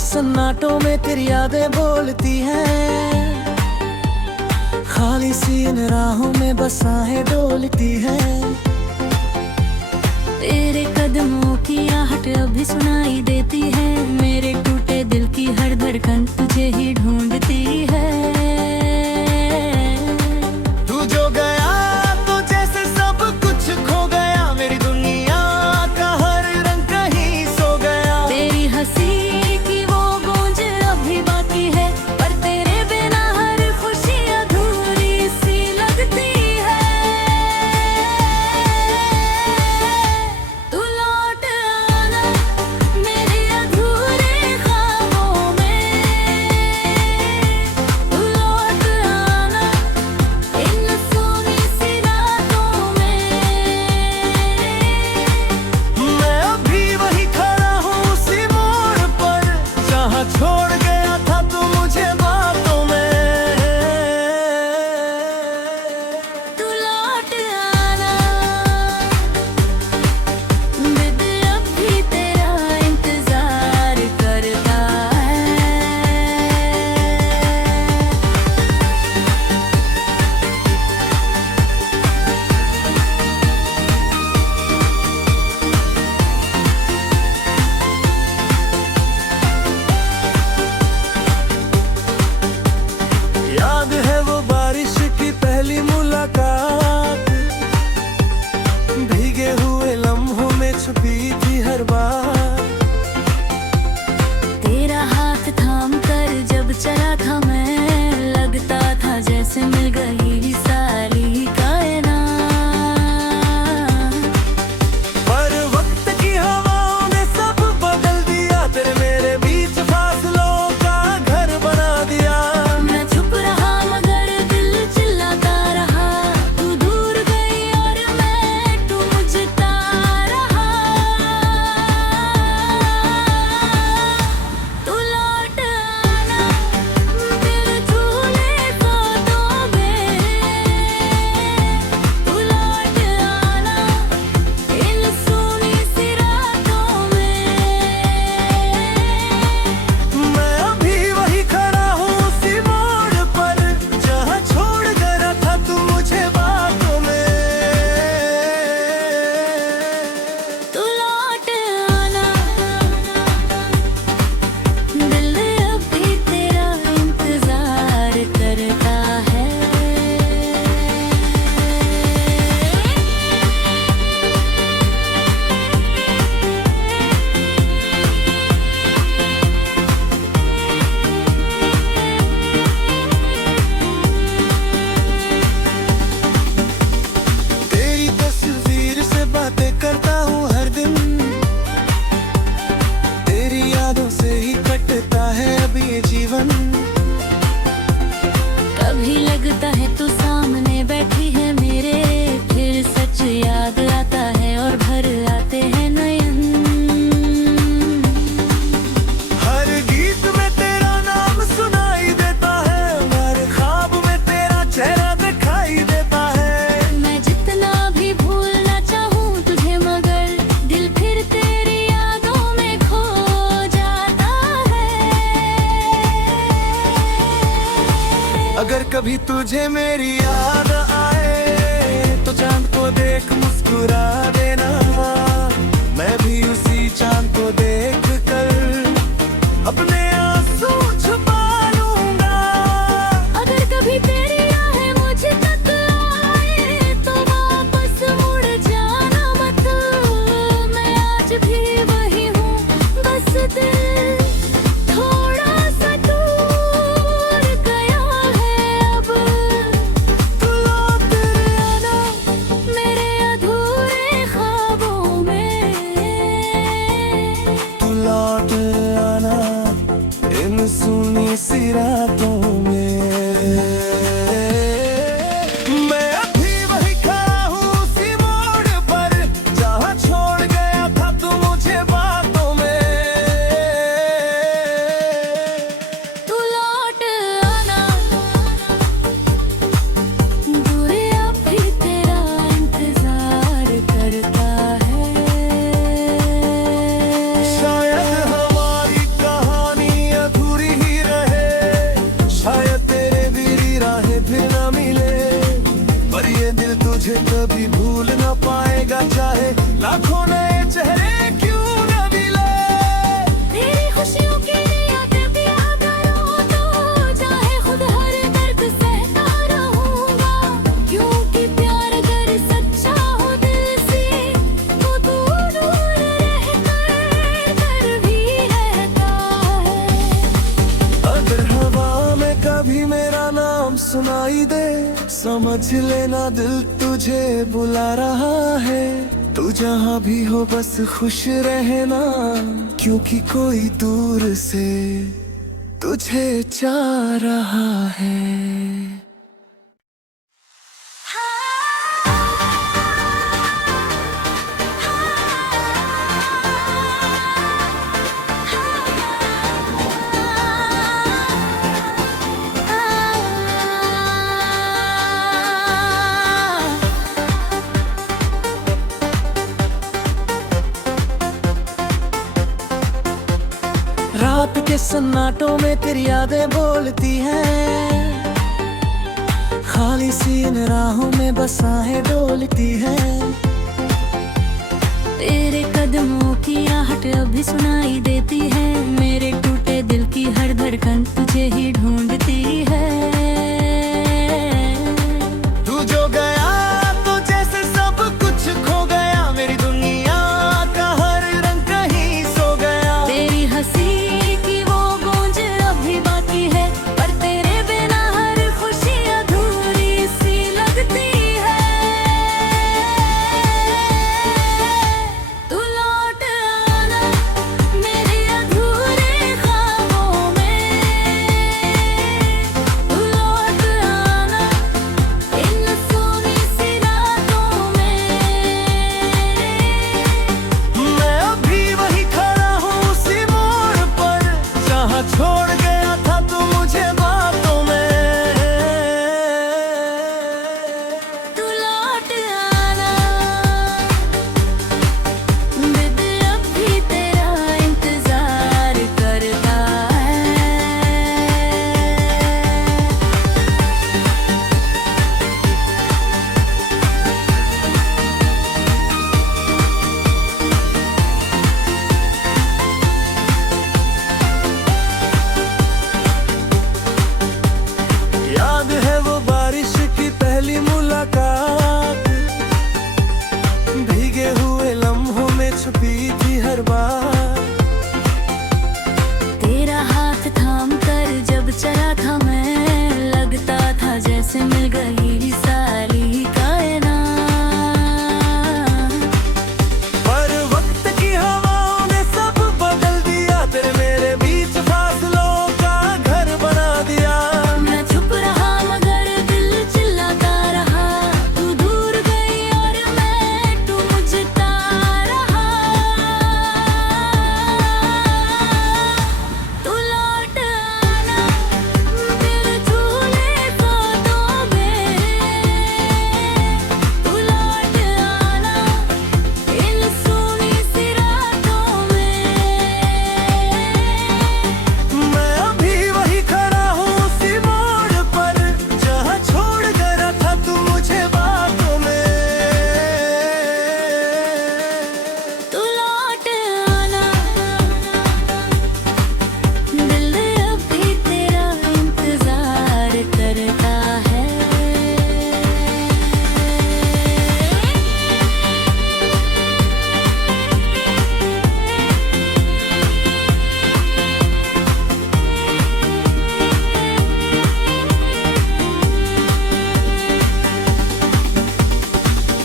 सन्नाटों में तेरी यादें बोलती हैं, खाली सी इन राहों में बस आहें डोलती हैं। तेरे कदमों की आहट अभी सुनाई देती है, मेरे टूटे दिल की हर धड़कन तुझे ही ढूंढती है। तू जो गया तो जैसे सब कुछ खो गया, मेरी दुनिया का हर रंग कहीं सो गया। तेरी हंसी की वो गूंज अभी बाकी है, पर तेरे बिना हर खुशी अधूरी सी लगती है। तू लौट आना मेरे अधूरे ख्वाबों में, तू लौट आना इन सोनी सी रातों में। मैं अभी वही खड़ा हूँ उसी मोड़ पर, जहाँ छोड़ गया था तू मुझे बातों में। तू लौट आना, दिल अब भी तेरा इंतजार करता है। याद है वो बारिश की पहली मुलाकात, भीगे हुए लम्हों में छुपी थी हर बात। तेरा हाथ थाम कर जब चला था मैं, लगता था जैसे मिल गई सारी कायनात। पर वक्त की हवाओं ने सब बदल दिया, तेरे मेरे बीच फासलों का घर बना दिया। मैं चुप रहा मगर दिल चिल्लाता रहा, तू दूर गई और मैं टूटता रहा। तू लौट आना दिल झूले बातों में, तू लौट आना इन सोनी सी रातों में। मैं अभी वही खड़ा हूँ उसी मोड़ पर, जहाँ छोड़ गया था तू मुझे बातों में। तू लौट आना, दिल अब भी तेरा इंतजार करता है। तेरी तस्वीर से बातें करता हूँ हर दिन, तेरी यादों से ही कटता है अब ये जीवन। कभी लगता है तू सामने बैठी है मेरे, फिर सच याद आता है और भर आते हैं नयन। हर गीत में तेरा नाम सुनाई देता है, हर ख्वाब में तेरा चेहरा दिखाई देता है। मैं जितना भी भूलना चाहूँ तुझे मगर दिल फिर तेरी यादों में खो जाता है। अगर कभी तुझे मेरी याद आए तो चांद को देख मुस्कुरा देना, मैं भी उसी चांद को देख कर अपने आंसू छुपा लूंगा। अगर कभी तेरी आहें मुझ तक आए तो वापस मुड़ जाना मत, मैं आज भी वही हूँ बस दिल थोड़ा सा दूर गया है अब। तू लौट आना मेरे अधूरे ख्वाबों में, तू मुझे कभी भूल न पाएगा, चाहे लाखों नए चेहरे क्यों न मिले। तेरी खुशियों की याद दिया करो तो चाहे खुद हर दर्द सहता रहूंगा, क्योंकि प्यार अगर सच्चा हो दिल से तो दूर दूर रहकर भी रहता है। अगर हवा में कभी मेरा नाम सुनाई दे, समझ लेना दिल तुझे बुला रहा है। तू जहाँ भी हो बस खुश रहना, क्योंकि कोई दूर से तुझे चाह रहा है। रात के सन्नाटों में तेरी यादें बोलती हैं, खाली सी इन राहों में बस आहें डोलती हैं। तेरे कदमों की आहट अभी सुनाई देती है, मेरे टूटे दिल की हर धड़कन तुझे ही ढूंढती है। तू जो गया तो जैसे सब कुछ खो गया, मेरी दुनिया का हर रंग कहीं सो गया। तेरी हंसी की वो गूंज अभी बाकी है, पर तेरे बिना हर खुशी अधूरी सी लगती है। तू लौट आना मेरे अधूरे ख्वाबों में, तू लौट आना इन सोनी सी रातों में। मैं अभी वही खड़ा हूँ उसी मोड़ पर, जहाँ छोड़ गया था तू मुझे बातों में। तू लौट आना, दिल अब भी तेरा इंतजार करता है। याद है वो बारिश की पहली मुलाकात, भीगे हुए लम्हों में छुपी थी हर बात। तेरा हाथ थाम कर जब चला था मैं, लगता था जैसे मिल गई सारी कायनात। पर वक्त की हवाओं ने सब बदल दिया, तेरे मेरे बीच फासलों का घर बना दिया। मैं चुप रहा मगर दिल चिल्लाता रहा, तू दूर गई और मैं तू मुझता रहा। तू लौट आना दिल झूले बातों में, तू लौट आना इन सोनी सी रातों में। मैं अभी वही खड़ा हूँ उसी मोड़ पर, जहाँ छोड़ गया था तू मुझे बातों में। तू लौट आना, दिल अब भी तेरा इंतजार करता है।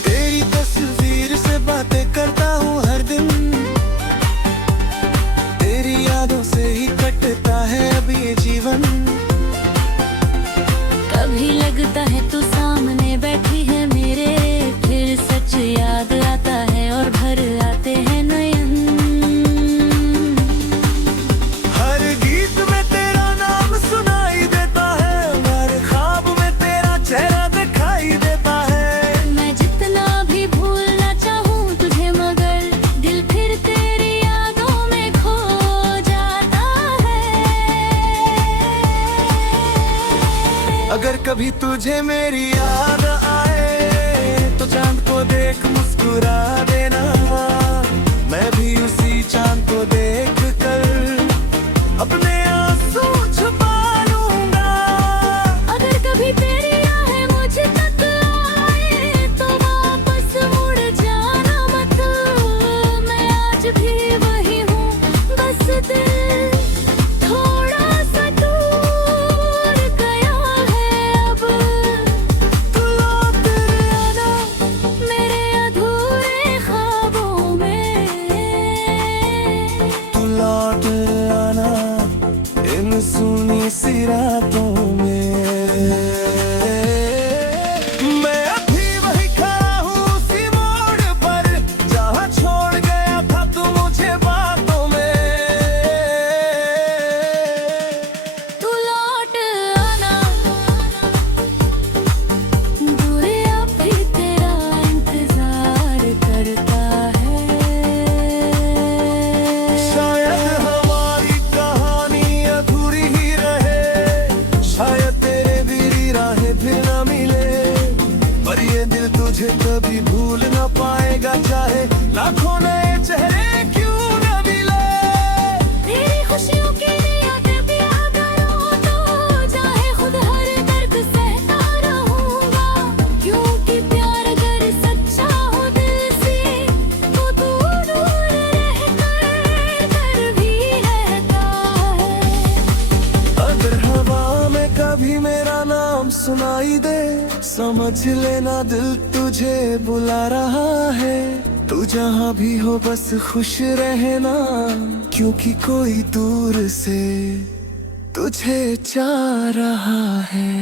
तेरी तस्वीर से बातें करता हूँ हर दिन, तेरी यादों से ही कटता है अब ये जीवन। कभी लगता है तू सामने बैठी है मेरे, फिर सच याद आता है और भर आते हैं नयन। हर गीत में तेरा नाम सुनाई देता है, हर ख्वाब में तेरा चेहरा दिखाई देता है। मैं जितना भी भूलना चाहूँ तुझे मगर दिल फिर तेरी यादों में खो जाता है। अगर कभी तुझे मेरी याद आए को देख मुस्कुरा देना, मैं भी उसी चांद को देख कर अपने आंसू छुपा लूंगा। अगर कभी तेरी आहें मुझ तक आए तो वापस मुड़ जाना मत, मैं आज भी वही हूँ, बस दिल थोड़ा सा दूर गया है अब। तू लौट आना मेरे अधूरे ख्वाबों में, तू लौट आना इन सुनी सी रातों में। मैं अभी वही खड़ा हूँ उसी मोड़ पर, जहाँ छोड़ गया था तू मुझे बातों में। तू लौट आना, दूर अब भी तेरा इंतजार करता है। शायद हमारी कहानी अधूरी ही रहे, शायद तेरे भी राहें फिर न मिले, पर ये दिल तुझे कभी भूल न पाएगा, चाहे लाखों नए चेहरे क्यों न मिले। तेरी खुशियों के लिए अगर प्यार करो तो चाहे खुद हर दर्द सहता रहूंगा, क्योंकि प्यार अगर सच्चा हो दिल से तो दूर दूर रहकर कर भी रहता है। अगर हवा में कभी मेरा नाम सुनाई दे, समझ लेना दिल तुझे बुला रहा है। तू जहाँ भी हो बस खुश रहना, क्योंकि कोई दूर से तुझे चाह रहा है।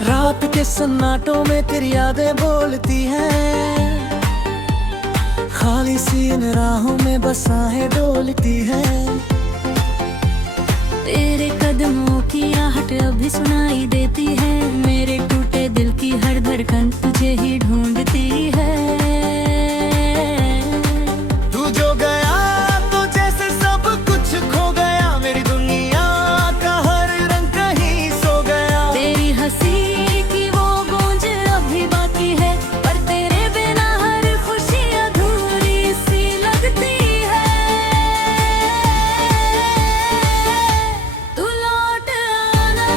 रात के सन्नाटों में तेरी यादें बोलती हैं, खाली सी इन राहों में बस आहें डोलती हैं। तेरे कदमों की आहट अभी सुनाई देती है, मेरे टूटे दिल की हर धड़कन तुझे ही ढूंढती है। तू जो गया तो जैसे सब कुछ खो गया, मेरी दुनिया का हर रंग कहीं सो गया। तेरी हंसी की वो गूंज अभी बाकी है, पर तेरे बिना हर खुशी अधूरी सी लगती है। तू लौट आना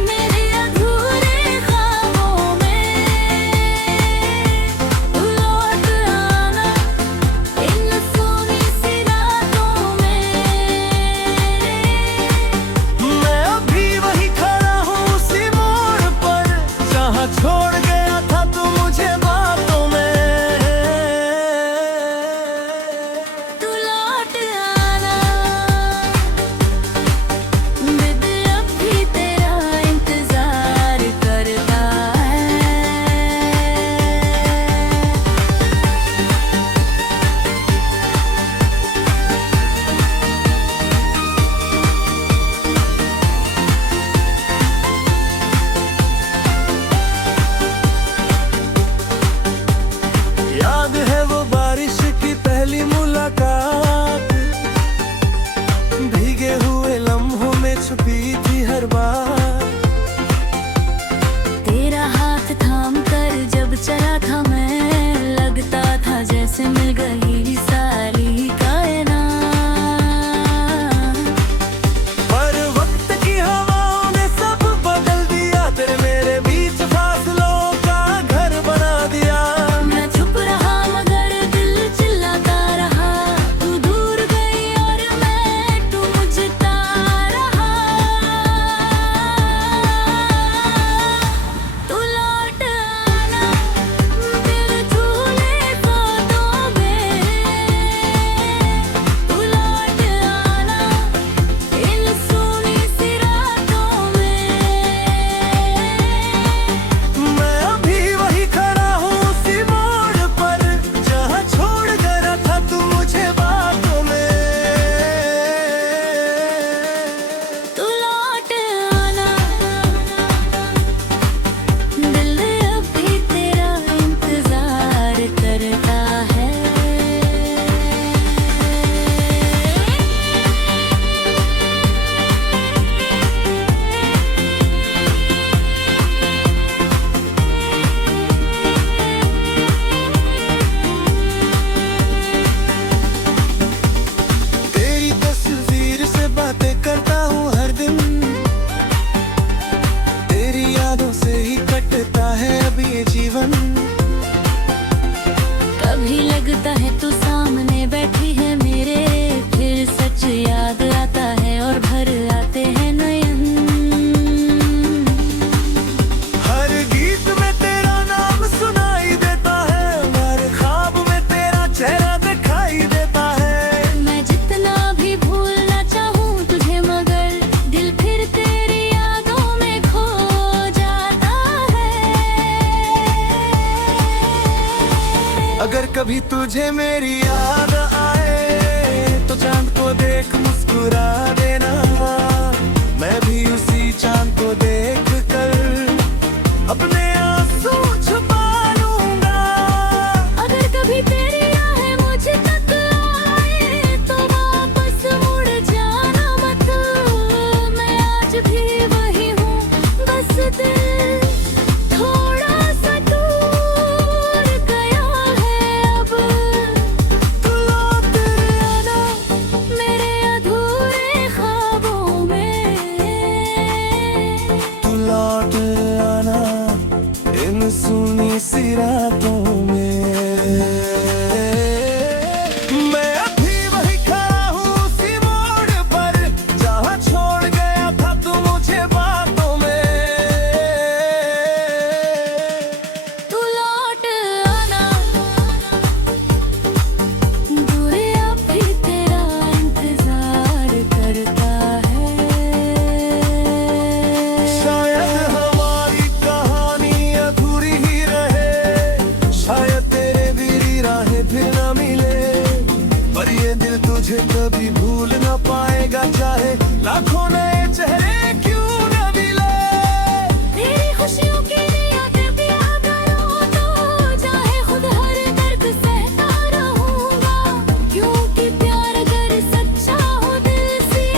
मेरे अधूरे ख्वाबों में, तू लगता है तू सामने बैठी है मेरे, फिर सच याद आता है और भर आते हैं नयन। हर गीत में तेरा नाम सुनाई देता है, हर ख्वाब में तेरा चेहरा दिखाई देता है। मैं जितना भी भूलना चाहूँ तुझे मगर दिल फिर तेरी यादों में खो जाता है। अगर कभी तुझे मेरी याद आए तो चांद को देख मुस्कुरा देना, मैं भी उसी चांद को देख कर अपने आंसू छुपा लूंगा। अगर कभी तेरी राहें मुझ तक आए तो वापस मुड़ जाना मत, मैं आज भी वही हूँ, बस दिल थोड़ा सा दूर गया है अब। तू लौट आना मेरे अधूरे ख्वाबों में, तू लौट आना इन सुनी सी रातों में। मैं अभी वही खड़ा हूँ उसी मोड़ पर, जहाँ छोड़ गया था तू मुझे बातों में। तू लौट आना, दूर अब भी तेरा इंतजार करता है। शायद हमारी कहानी अधूरी ही रहे, शायद तेरे मेरी राहें फिर न मिले, पर ये दिल तुझे कभी भूल न पाएगा, चाहे लाखों नए चेहरे क्यों न मिले। तेरी खुशियों के लिए अगर प्यार करो तो चाहे खुद हर दर्द सहता रहूंगा, क्योंकि प्यार अगर सच्चा हो दिल से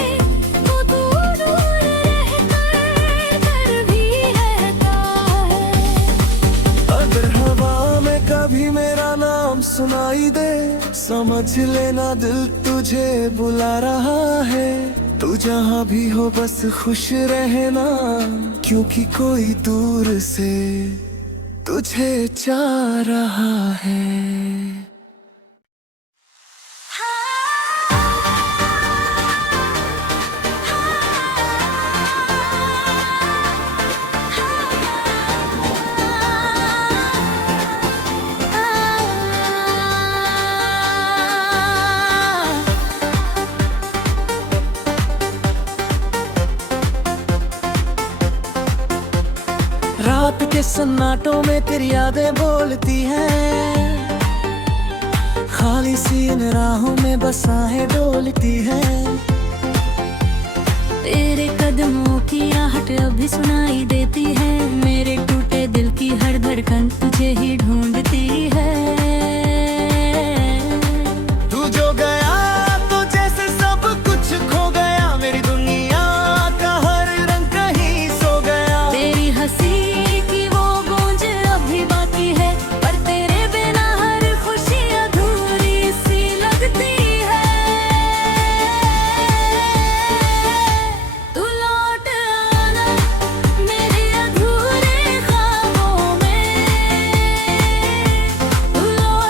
तो दूर दूर रहकर कर भी रहता है। अगर हवा में कभी मेरा नाम सुनाई दे, समझ लेना दिल तुझे बुला रहा है। तू जहाँ भी हो बस खुश रहना, क्योंकि कोई दूर से तुझे चाह रहा है। रात के सन्नाटों में तेरी यादें बोलती हैं, खाली सी इन राहों में बस आहें डोलती हैं। तेरे कदमों की आहट अभी सुनाई देती है, मेरे टूटे दिल की हर धड़कन तुझे ही ढूंढती है। तू जो गया तो जैसे सब कुछ खो गया, मेरी दुनिया का हर रंग कहीं सो गया। तेरी हंसी की वो गूंज अभी बाकी है, पर तेरे बिना हर खुशी अधूरी सी लगती है। तू लौट आना मेरे अधूरे ख्वाबों में, तू लौट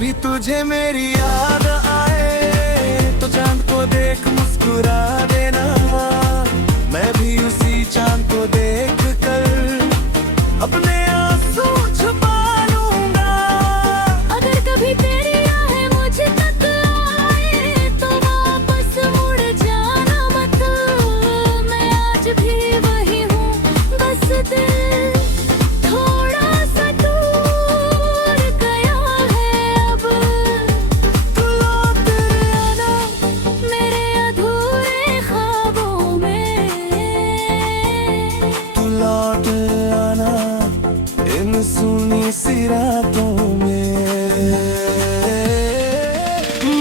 कभी तुझे मेरी याद आए तो चांद को देख मुस्कुरा देना, मैं भी उसी चांद को देख कर अपने आंसू छुपा लूंगा। अगर कभी तेरी आहें मुझ तक आए तो वापस मुड़ जाना मत, मैं आज भी वही हूँ, बस दिल थोड़ा सा दूर गया है अब। तू लौट आना मेरे अधूरे ख्वाबों में, तू लौट आना इन सुनी सी रातों में।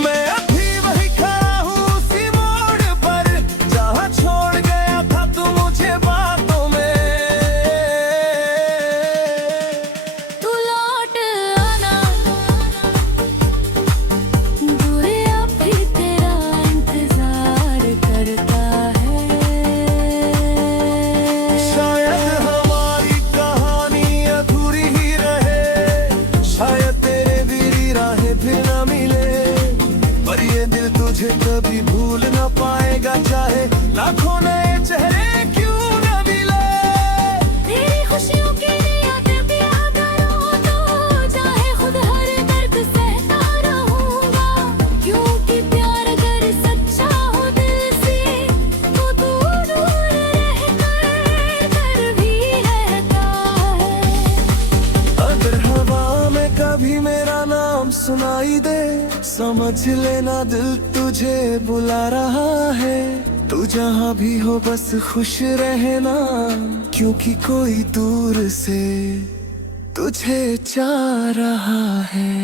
मैं अभी वही खड़ा हूँ उसी मोड़ पर जहाँ छोड़ गया था तू मुझे बातों में। तू लौट आना, दूरिया भी तेरा इंतजार करता है। शायद हमारी कहानी अधूरी ही रहे, शायद तेरे मेरी राहें भी न मिले, पर ये दिल तुझे कभी भूल न पाएगा, चाहे लाखों नए चेहरे क्यों न मिले। तेरी खुशियों के लिए अगर पिया करो तो चाहे खुद हर दर्द सहता रहूंगा, क्योंकि प्यार अगर सच्चा हो दिल से तो दूर दूर रहकर डर भी रहता है। अगर हवा में कभी मेरा नाम सुनाई दे, समझ लेना दिल तुझे बुला रहा है। तू जहाँ भी हो बस खुश रहना, क्योंकि कोई दूर से तुझे चाह रहा है।